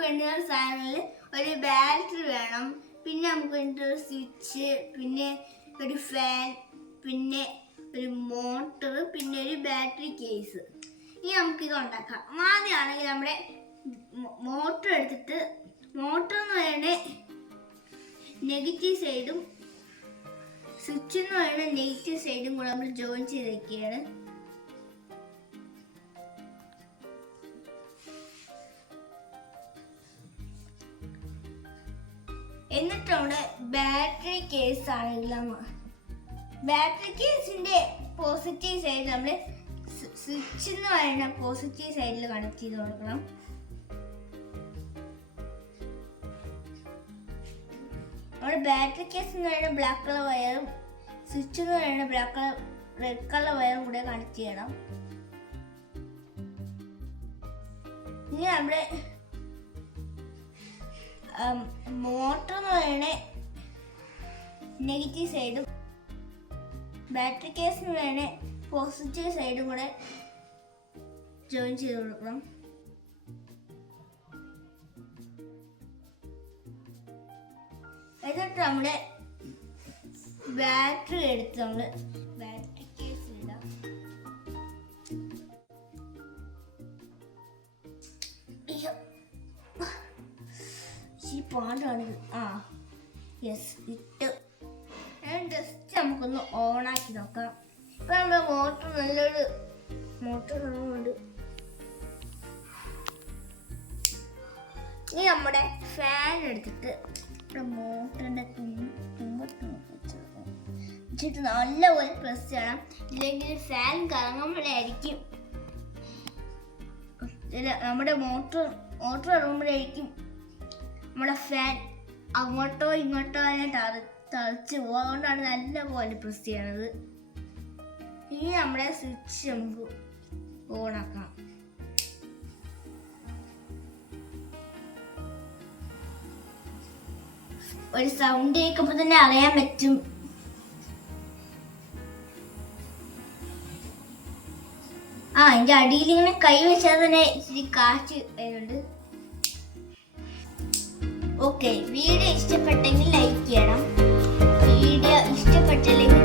നമുക്ക് വേണ്ട സാധനങ്ങളിൽ ഒരു ബാറ്ററി വേണം, പിന്നെ നമുക്ക് വേണ്ട ഒരു സ്വിച്ച്, പിന്നെ ഒരു ഫാൻ, പിന്നെ ഒരു മോട്ടർ, പിന്നെ ഒരു ബാറ്ററി കേസ്. ഇനി നമുക്കിത് ഉണ്ടാക്കാം. ആദ്യമാണെങ്കിൽ നമ്മുടെ മോട്ടർ എടുത്തിട്ട്, മോട്ടർ എന്ന് പറയുന്നത് നെഗറ്റീവ് സൈഡും സ്വിച്ച് എന്ന് പറയുന്നത് നെഗറ്റീവ് സൈഡും കൂടെ നമ്മൾ ജോയിൻ ചെയ്ത് വെക്കുകയാണ്. എന്നിട്ട് നമ്മുടെ ബാറ്ററി കേസ് ആണെങ്കിൽ ബാറ്ററി കേസിന്റെ പോസിറ്റീവ് സൈഡ് നമ്മൾ സ്വിച്ച് എന്ന് പറയുന്ന പോസിറ്റീവ് സൈഡിൽ കണക്ട് ചെയ്ത് കൊടുക്കണം. നമ്മുടെ ബാറ്ററി കേസ് എന്ന് പറയുന്ന ബ്ലാക്ക് കളർ വയറും സ്വിച്ച് എന്ന് പറയുന്ന റെഡ് കളർ വയറും കൂടെ കണക്ട് ചെയ്യണം. ഇനി നമ്മുടെ മോട്ടർ എന്ന് പറയുന്ന നെഗറ്റീവ് സൈഡും ബാറ്ററി കേസ് എന്ന് പറയുന്ന പോസിറ്റീവ് സൈഡും കൂടെ ജോയിൻ ചെയ്ത് കൊടുക്കണം. എന്നിട്ട് നമ്മുടെ ബാറ്ററി എടുത്ത് നമ്മൾ ബാറ്ററി കേസ് ഇടാം. ഈ പാണ്ടാണിത്. യെസ്, ഇട്ട് ജസ്റ്റ് നമുക്കൊന്ന് ഓണാക്കി നോക്കാം. ഇപ്പം നമ്മുടെ മോട്ടർ നല്ലൊരു മോട്ടർ കാണുന്നുണ്ട്. ഇനി നമ്മുടെ ഫാൻ എടുത്തിട്ട് മോട്ടറിന്റെ തുമ്പത്ത് നല്ലപോലെ പ്രസ് ചെയ്യണം. ഇല്ലെങ്കിൽ ഫാൻ കറങ്ങുമ്പോഴായിരിക്കും നമ്മുടെ മോട്ടർ ഇറങ്ങുമ്പോഴായിരിക്കും നമ്മുടെ ഫാൻ അങ്ങോട്ടോ ഇങ്ങോട്ടോ അതിനെ തളിച്ച് പോകും. അതുകൊണ്ടാണ് നല്ലപോലെ പ്രസ് ചെയ്യണത്. ഇനി നമ്മുടെ സ്വിച്ച് നമുക്ക് ഓണാക്കാം. ഒരു സൗണ്ട് കേൾക്കുമ്പോൾ തന്നെ അറിയാൻ പറ്റും. അതിന്റെ അടിയിൽ ഇങ്ങനെ കൈ വെച്ചാൽ തന്നെ ഇച്ചിരി കാറ്റ് വരുന്നുണ്ട്. ഓക്കെ, വീഡിയോ ഇഷ്ടപ്പെട്ടെങ്കിൽ ലൈക്ക് ചെയ്യണം. വീഡിയോ ഇഷ്ടപ്പെട്ടില്ലെങ്കിൽ